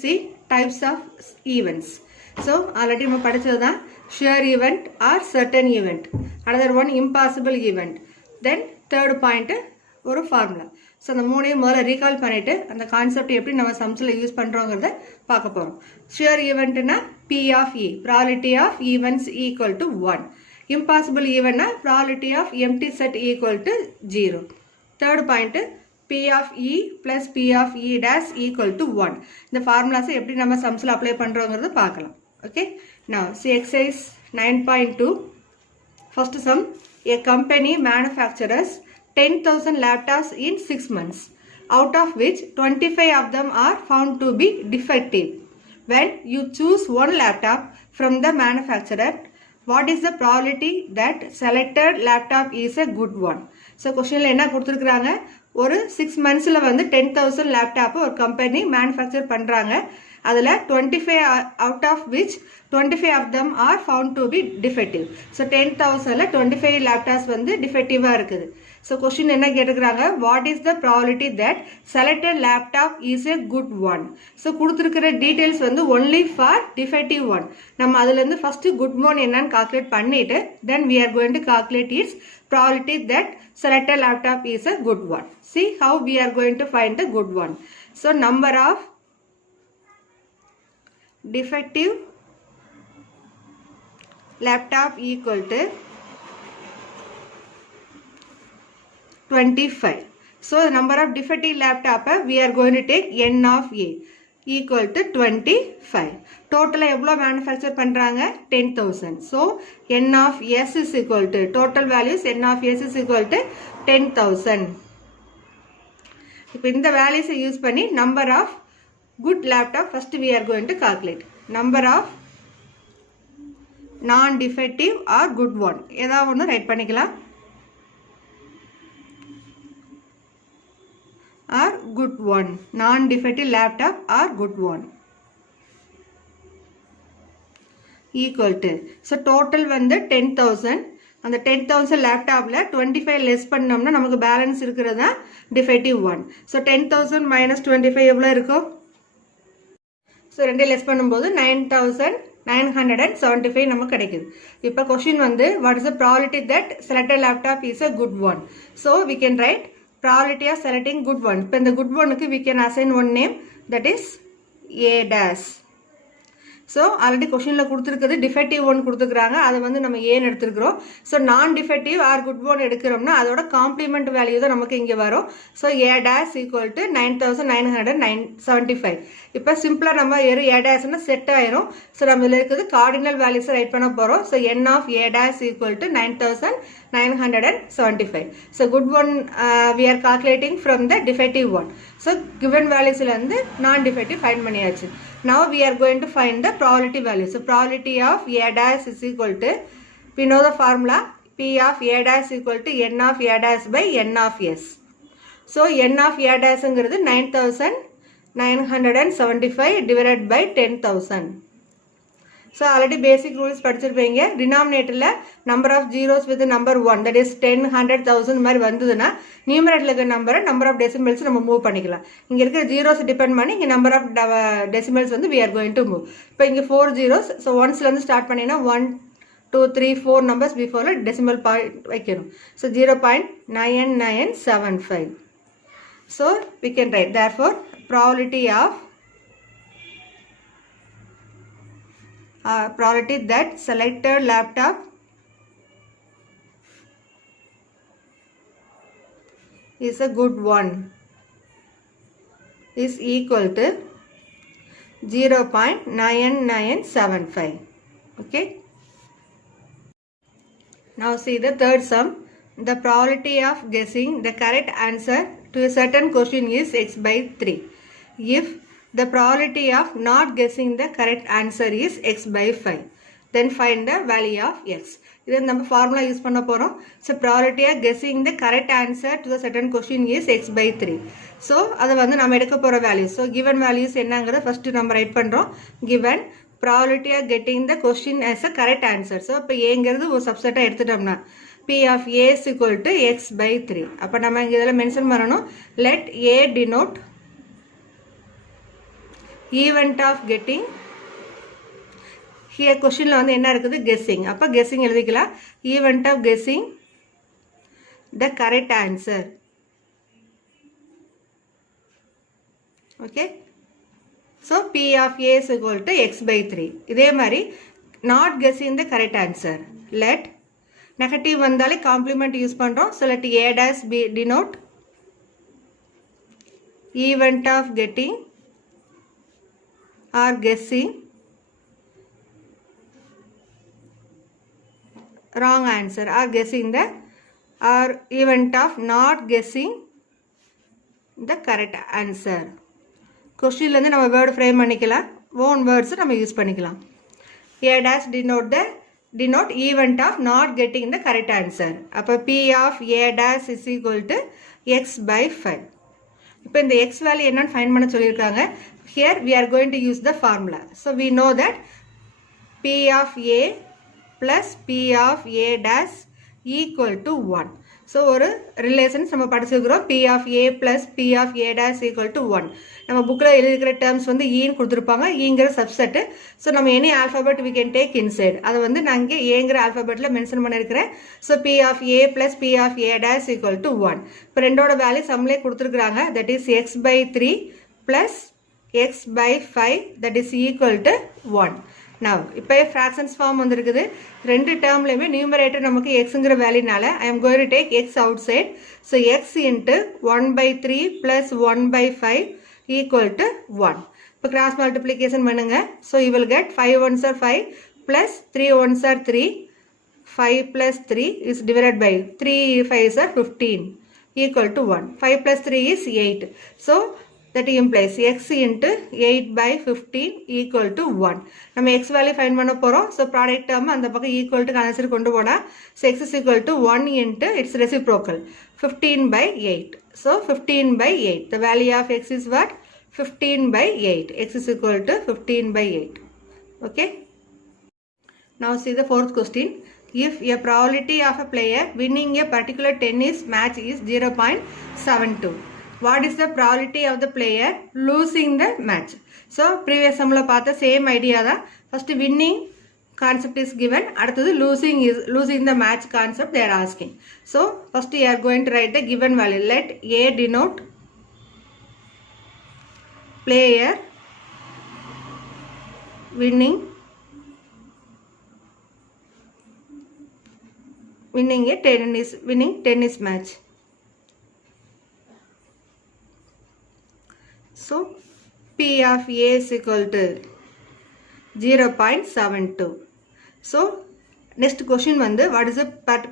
See types of events. So already we படிச்சது sure event or certain event. Another one impossible event. Then third point ஒரு formula. So அந்த மூணையும் முதல்ல recall பண்ணிட்டு அந்த கான்செப்ட் எப்படி நம்ம சம்ஸ்ல யூஸ் பண்றோம்ங்கறத பார்க்க போறோம். Sure eventனா P of E, probability of events equal to 1. Impossible eventனா probability of empty set equal to 0. Third point P of E plus P of E dash equal to 1. இந்த formulas எப்படி நம்ம sumsல apply பண்றோம்ங்கறத பார்க்கலாம். Okay. Now see exercise 9.2. First sum, a company manufactures 10,000 laptops in 6 months, out of which 25 of them are found to be defective. When you choose one laptop from the manufacturer, what is the probability that selected laptop is a good one? So questionல என்ன கொடுத்திருக்காங்க, ஒரு 6 monthsல வந்து 10,000 லேப்டாப் ஒரு company manufacture பண்றாங்க. அதுல 25 out of which 25 of them are found to be defective. So 10,000ல 25 லேப்டாப்ஸ் வந்து டிஃபெக்டிவா இருக்குது. So question என்ன கேட்டிருக்காங்க, what is the probability that selected laptop is a good one? So கொடுத்திருக்கிற டீடைல்ஸ் வந்து only for defective one. நம்ம அதுல இருந்து first good one என்னன்னு கால்குலேட் பண்ணிட்டு then we are going to calculate its probability that selected laptop is a good one. See how we are going to find the good one. So number of defective laptop equal to 25. So the number of defective laptop we are going to take n of A equal to 25. Total எவ்வளோ manufacture பண்றாங்க 10,000. So n of S is equal to total values n of S is equal to 10,000. இப்போ இந்த values use பண்ணி number of good laptop first we are going to calculate. Number of non-defective or good one ஏதாவது ஒன்று ரைட் பண்ணிக்கலாம். Or good one, non-defective laptop or good one equal to, so total வந்து 10,000. அந்த 10,000 லேப்டாப்ல 25 லெஸ் பண்ணோம்னா நமக்கு பேலன்ஸ் இருக்கிறதா டிஃபெக்டிவ் ஒன். ஸோ 10,000 மைனஸ் 25 எவ்வளோ இருக்கும்? ஸோ ரெண்டு லெஸ் பண்ணும்போது 9,975 நமக்கு கிடைக்குது. இப்போ கொஸ்டின் வந்து what is the probability that selected laptop is a good one. So we can write probability of selecting good one. இப்போ இந்த good one க்கு we can assign one name, that is A dash. So already questionல கொடுத்திருக்கிறது defective one கொடுத்திருக்காங்க, அதை வந்து நம்ம A ன்னு எடுத்துக்கிறோம். So non defective or good one எடுக்கிறோம்னா அதோட காம்ப்ளிமெண்ட் வேல்யூ தான் நமக்கு இங்க வரும். So A dash equal to 9,975. இப்போ சிம்பிளா நம்ம A dash னா செட் ஆயிரும். So நம்ம இதுல இருக்குது கார்டினல் வேல்யூஸ் ரைட் பண்ண போறோம். So n of A dash equal to 9,975. So good one we are calculating from the defective one. So given valuesல இருந்து non defective find பண்ணியாச்சு. Now we are going to find the probability value. So probability of A dash is equal to, we know the formula, P of A dash equal to n of A dash by n of S. So n of A dash ங்கிறது 9,975 divided by 10,000. So already basic rules படிச்சிருப்பீங்க. denominatorல number of zeros with number 1, that is 10, 100, 1000 மாதிரி வந்ததுன்னா numeratorல இருக்க நம்பரை number of decimals நம்ம மூவ் பண்ணிக்கலாம். இங்க இருக்கிற zeros டிபெண்ட் பண்ணி இங்க number of decimals வந்து we are going to move. இப்போ இங்க 4 zeros, so onesல இருந்து ஸ்டார்ட் பண்ணினா 1, 2, 3, 4 numbers before decimal point வைக்கணும். So 0.9975. So we can write, therefore probability that selected laptop is a good one is equal to 0.9975. Okay. Now see the third sum. The probability of guessing the correct answer to a certain question is x by 3. If the probability of not guessing the correct answer is x by 5, then find the value of x. இதை நம்ம formula use பண்ண போறோம். So probability of guessing the correct answer to the certain question is x by 3. So அது வந்து நம்ம எடுக்க போற values. So given values என்னங்கறத first நம்ம ரைட் பண்றோம். Given probability of getting the question as a correct answer. So இப்போ ஏங்கிறது ஒரு சப்செட்டா எடுத்துட்டோம்னா P of A is equal to x by 3. அப்ப நம்ம இங்க இதெல்லாம் மென்ஷன் பண்ணனும். Let A denote event of getting. Here question la வந்து என்ன இருக்குது guessing. அப்ப guessing எழுதிக்கலாம். Event of guessing the correct answer. Okay. So P of A is equal to x by 3. இதே மாதிரி not guessing the correct answer. Let negative வந்தாலே complement use பண்றோம். So let A dash be denote event of getting or guessing wrong answer or guessing the or event of not guessing the correct answer. Question வந்து நம்ம word frame பண்ணிக்கலாம். own words நம்ம யூஸ் பண்ணிக்கலாம். A dash denote event of not getting the correct answer. அப்ப P of A dash is equal to x by 5. இப்போ இந்த x value என்னன்னு find பண்ண சொல்லியிருக்காங்க. Here we are going to use the formula. So we know that P of A plus P of A dash equal to 1. So ஒரு ரிலேஷன்ஸ் நம்ம படிச்சிருக்கிறோம். P of A plus P of A dash equal to 1. நம்ம புக்கில் எழுதிக்கிற டேர்ம்ஸ் வந்து ஈன்னு கொடுத்துருப்பாங்க. ஈங்கிற சப்செட்டு. ஸோ நம்ம any alphabet we can take inside. அதை வந்து நான் இங்கே ஏங்கிற ஆல்ஃபாபெட்டில் மென்ஷன் பண்ணியிருக்கிறேன். So P of A plus P of A dash equal to 1. இப்போ ரெண்டோட வேல்யூ சம்லே கொடுத்துருக்குறாங்க. That is x by 3 plus x by 5 that is equal to 1. Now, இப்போ fractions form வந்திருக்குது. ரெண்டு டேர்ம்லையுமே நியூமரேட்டர் நமக்கு xங்கிற வேல்யூனால I am going to take x outside. So x into 1 by 3 plus 1 by 5 equal to 1. இப்போ cross multiplication பண்ணுங்க. So you will get 5 ones are 5 plus 3 ones are 3. 5 plus 3 is divided by 3 5s are 15 equal to 1. 5 plus 3 is 8. So that implies x into 8 by 15 equal to 1. நம்ம x value find பண்ண போறோம். So product term அந்த பக்கம் equal to consider கொண்டு போனா so x is equal to 1 into its reciprocal 15 by 8. So 15 by 8. The value of x is what? 15 by 8. X is equal to 15 by 8. Okay. Now see the fourth question. If a probability of a player winning a particular tennis match is 0.72. What is the probability of the player losing the match? So previous sumla paatha same idea da. First winning concept is given. அடுத்தது losing the match concept they are asking. So first you are going to write the given value. Let A denote player winning tennis match. So P of A is equal to 0.72. So next question வந்து what is the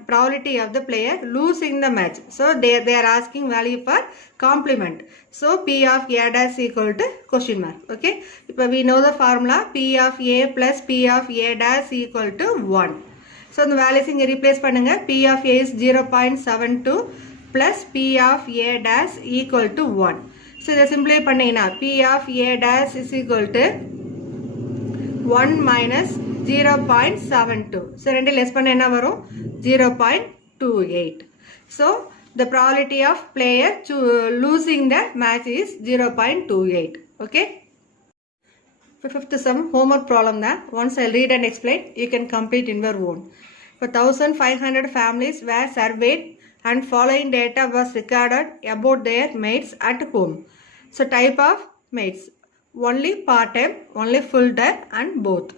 probability of the player losing the match? So they are asking value for complement. So P of A dash equal to question mark. Okay. இப்போ we know the formula P of A plus P of A dash equal to 1. So the values இங்க replace பண்ணுங்க. P of A is 0.72 plus P of A dash equal to 1. So இதை simplify பண்ணீங்கன்னா P of A dash is equal to 1 minus 0.72. So ரெண்டு less பண்ண என்ன வரும் 0.28. So the probability of player losing the match is 0.28. Okay. Fifth sum homework problem தான். Once I read and explain, you can complete in your own. For 1,500 families were surveyed and following data was recorded about their mates at home. So type of mates, only part-time, only full-time and both.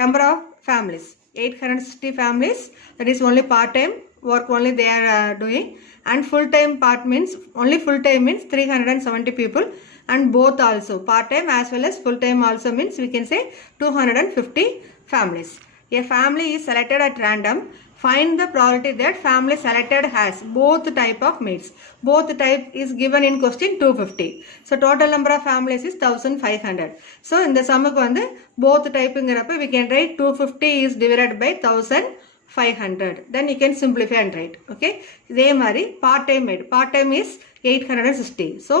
Number of families, 860 families, that is only part-time work only they are doing, and full-time part means only full-time means 370 people and both also part-time as well as full-time also means we can say 250 families. A family is selected at random. Find the probability that family selected has both type of mates. Both type is given in question 250. So total number of families is 1500. So in the sum வந்து both type we can write 250 is divided by 1500. Then you can simplify and write. Okay. இதே மாதிரி part time made. Part time is 860. So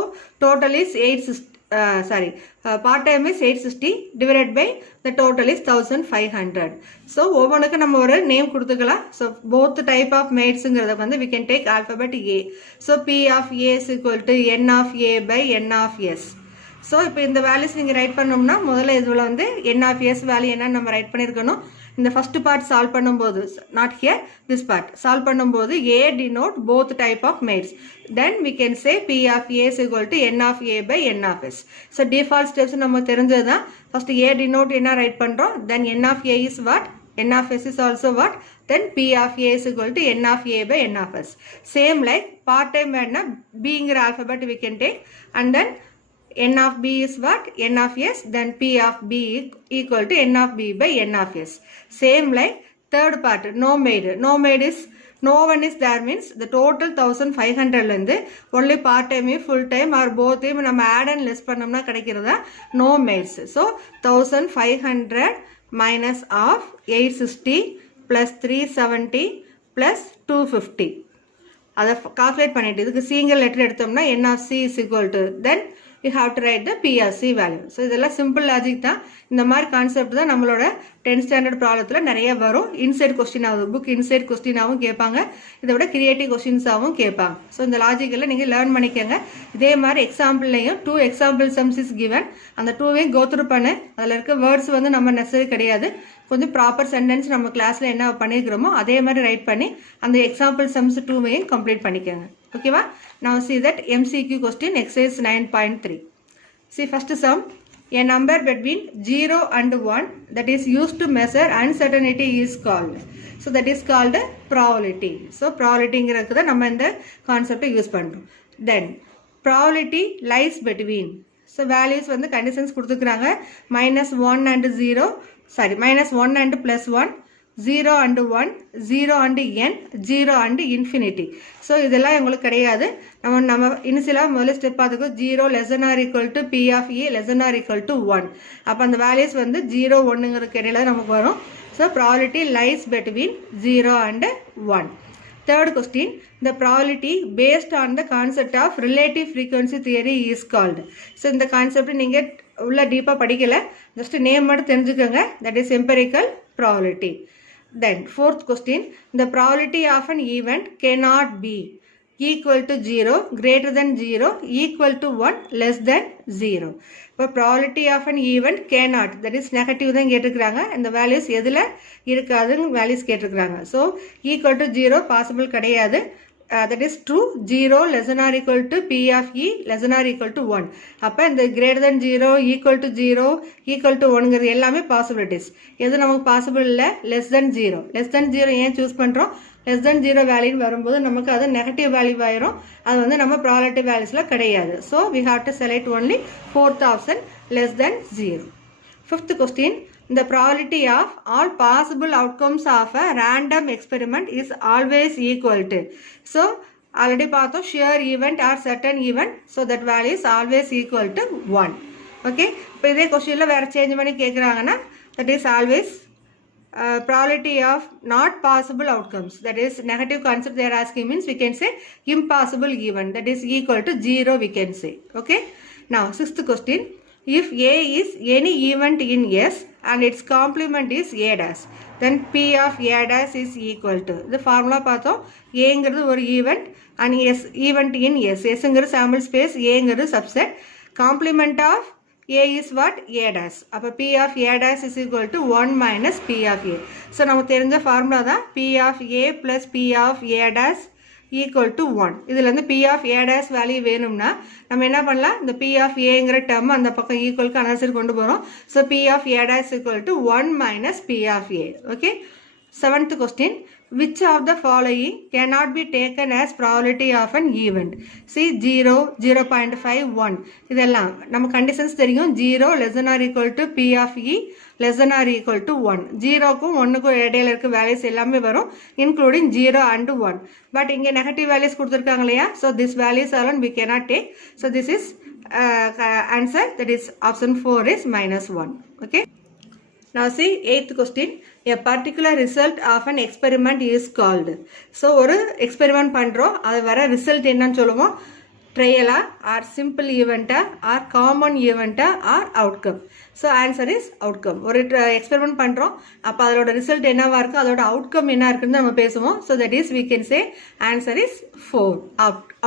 total is 860. Part time is 860 divided by the total is 1500. So ஒவ்வொன்றுக்கு நம்ம ஒரு நேம் கொடுத்துக்கலாம். So both type of matesங்கிறத வந்து we can take alphabet A. So P of A is equal to N of A by N of S. So இப்போ இந்த வேல்யூஸ் நீங்கள் ரைட் பண்ணோம்னா முதல்ல இதில் வந்து n of s வேல்யூ என்னன்னு நம்ம ரைட் பண்ணியிருக்கணும். இந்த ஃபர்ஸ்ட் பார்ட் சால்வ் பண்ணும்போது not here this part solve பண்ணும்போது a denote both type of maids. Then we can say p of a is equal to n of a by n of s. So default steps நம்ம தெரிஞ்சது தான். First a denote என்ன ரைட் பண்ணுறோம், then n of a is what, n of s is also what, then p of a is equal to n of a by n of s. Same like part time வேணா bங்கிற alphabet we can take, and then n of b is what, n of s, then p of b equal to n of b by n of s. Same like third part, no maid is, no one is there means the total 1500 லந்து only part time full time or both நம்ம add and less பண்ணோம்னா கிடைக்கிறதா no maids. So 1500 minus of 860 plus 370 plus 250 அதை கால்குலேட் பண்ணிட்டு இதுக்கு single letter எடுத்தோம்னா n of c is equal to, then you have to write the p of c value. So இதெல்லாம் simple logic தான். இந்த மாதிரி கான்செப்ட் தான் நம்மளோட 10th ஸ்டாண்டர்ட் ப்ராப்ளத்தில் நிறைய வரும். இன்சைட் கொஸ்டினாகவும் புக் இன்சைட் கொஸ்டினாகவும் கேட்பாங்க, இதை விட கிரியேட்டிவ் கொஸ்டின்ஸாகவும் கேட்பாங்க. ஸோ இந்த லாஜிக்கெல்லாம் நீங்கள் லேர்ன் பண்ணிக்கோங்க. இதே மாதிரி எக்ஸாம்பிள்லையும் 2 எக்ஸாம்பிள் சம்ஸ் இஸ் கிவன், அந்த 2வையும் கோத்ரூ பண்ணு. அதில் இருக்க வேர்ட்ஸ் வந்து நம்ம நெசசரி கிடையாது, கொஞ்சம் ப்ராப்பர் சென்டென்ஸ் நம்ம கிளாஸில் என்ன பண்ணியிருக்கிறோமோ அதே மாதிரி ரைட் பண்ணி அந்த எக்ஸாம்பிள் சம்ஸ் 2வையும் கம்ப்ளீட் பண்ணிக்கோங்க. ஓகேவா? Now see that MCQ question exercise 9.3. See first sum, a number between 0 and 1 that is used to measure uncertainty is called. So that is called probability. So probability ங்கிறதுக்கு தான் நம்ம இந்த கான்செப்டை யூஸ் பண்ணுறோம். Then probability lies between. So values வந்து conditions கொடுத்துக்கிறாங்க, -1 and 0, sorry -1 and +1, 0 and 1, 0 and n, 0 and infinity. So இதெல்லாம் எங்களுக்கு கிடையாது. நம்ம இனிஷியலாக முதல்ல ஸ்டெப் பார்த்துக்கோ, 0 less than or equal to p of a less than or equal to 1. அப்போ அந்த வேல்யூஸ் வந்து 0 1ங்கிறதுக்கு இடையில நமக்கு வரும். ஸோ probability lies between 0 and 1. Third question, the probability based on the concept of relative frequency theory is called. So இந்த கான்செப்ட் நீங்கள் உள்ள டீப்பாக படிக்கலை, ஜஸ்ட் நேம் மட்டும் தெரிஞ்சுக்கோங்க. That is empirical probability. Then fourth question, the probability of an event cannot be equal to 0, greater than 0, equal to 1, less than 0. இப்போ probability of an event cannot, that is negative தான் கேட்டிருக்கிறாங்க. இந்த வேல்யூஸ் எதில் இருக்காதுன்னு வேல்யூஸ் கேட்டிருக்கிறாங்க. So equal to 0 பாசிபிள் கிடையாது. That is true. 0 less than or equal to p of e less than or equal to 1. அப்போ இந்த greater than 0, equal to 0, equal to 1ங்கிறது எல்லாமே பாசிபிலிட்டிஸ். எது நமக்கு பாசிபிள் இல்லை, less than 0. less than 0 ஏன் சூஸ் பண்ணுறோம், less than 0 வேல்யூன்னு வரும்போது நமக்கு அது நெகட்டிவ் வேல்யூ ஆயிரும், அது வந்து நம்ம ப்ராபபிலிட்டி வேல்யூஸில் கிடையாது. So we have to select only fourth option, less than 0. Fifth question, the probability of all possible outcomes of a random experiment is always equal to. So already பார்த்தோம் sure event or certain event, so that value is always equal to 1. Okay, இப்போ இதே கொஸ்டினில் வேறு சேஞ்ச் பண்ணி கேட்குறாங்கன்னா that is always probability of not possible outcomes, that is negative concept they are asking means we can say impossible event, that is equal to 0 we can say. Okay, now sixth question, if A is any event in S and its complement is A dash, then P of A dash is equal to, the formula பார்த்தோம், Aங்கிறது ஒரு event and S event in S, Sங்கிறது sample space, Aங்கிறது subset, complement of A is what, A dash. அப்போ P of A dash is equal to 1 minus P of A. So நமக்கு தெரிஞ்ச ஃபார்முலா தான் P of A plus P of A dash equal to 1. இதுலேருந்து P of A dash value வேணும்னா நம்ம என்ன பண்ணலாம், இந்த P of Aங்கிற டேர்ம் அந்த பக்கம் ஈக்குவலுக்கு அனசரி கொண்டு போகிறோம். So P of A dash equal to 1 minus P of A. Okay. Seventh question, which of the following cannot be taken as probability of an event? See 0, 0.5, 1. இதெல்லாம் நம்ம கண்டிஷன்ஸ் தெரியும். 0 less than or equal to P of E less than or equal to 1. 0க்கும் 1க்கும் இடையில இருக்க வேல்யூஸ் எல்லாமே வரும், இன்க்ளூடிங் 0 and 1. பட் இங்கே நெகட்டிவ் வேல்யூஸ் கொடுத்துருக்காங்க இல்லையா, so this values alone we cannot take. So this is answer, that is option 4 is -1. Okay. Now see 8th question, a particular result of an experiment is called. So ஒரு எக்ஸ்பெரிமெண்ட் பண்ணுறோம், அது வர result என்னன்னு சொல்லுவோம், ட்ரையலா or simple ஈவெண்ட்டா or common ஈவெண்ட்டா or outcome. So answer is outcome. ஒரு எக்ஸ்பெரிமெண்ட் பண்ணுறோம், அப்போ அதோட ரிசல்ட் என்னவா இருக்கும், அதோட அவுட்கம் என்ன இருக்குன்னு நம்ம பேசுவோம். So that is we can say answer is 4,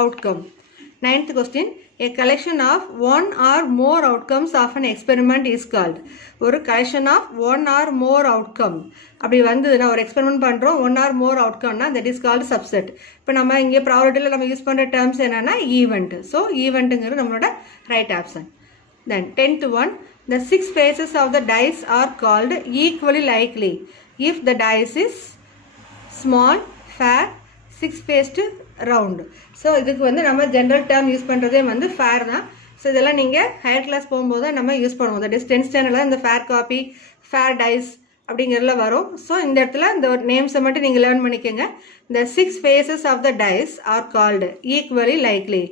outcome. 9th question, A collection of one or more outcomes of an experiment is called. ஒரு collection of one or more outcome. அப்படி வந்ததுன்னா ஒரு எக்ஸ்பெரிமெண்ட் பண்ணுறோம் ஒன் ஆர் மோர் அவுட்கம்னா that is called subset. இப்போ நம்ம இங்கே ப்ராபபிலிட்டியில் நம்ம யூஸ் பண்ணுற டேர்ம்ஸ் என்னன்னா ஈவெண்ட். ஸோ ஈவெண்ட்டுங்கிறது நம்மளோட right option. Then 10th one, the 6 faces of the dice are called equally likely if the dice is small, fair, 6-faced, round. So இதுக்கு வந்து நம்ம ஜென்ரல் டேர்ம் யூஸ் பண்ணுறதே வந்து ஃபேர் தான். ஸோ இதெல்லாம் நீங்கள் ஹையர் கிளாஸ் போகும்போது தான் நம்ம யூஸ் பண்ணுவோம். தட் இஸ் 10th ஸ்டாண்டர்டில் இந்த ஃபேர் காப்பி, ஃபேர் டைஸ் அப்படிங்கிறதுல வரும். ஸோ இந்த இடத்துல இந்த நேம்ஸை மட்டும் நீங்கள் லேர்ன் பண்ணிக்கோங்க. The 6 faces of the dice are called equally likely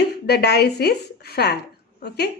if the dice is fair. Okay.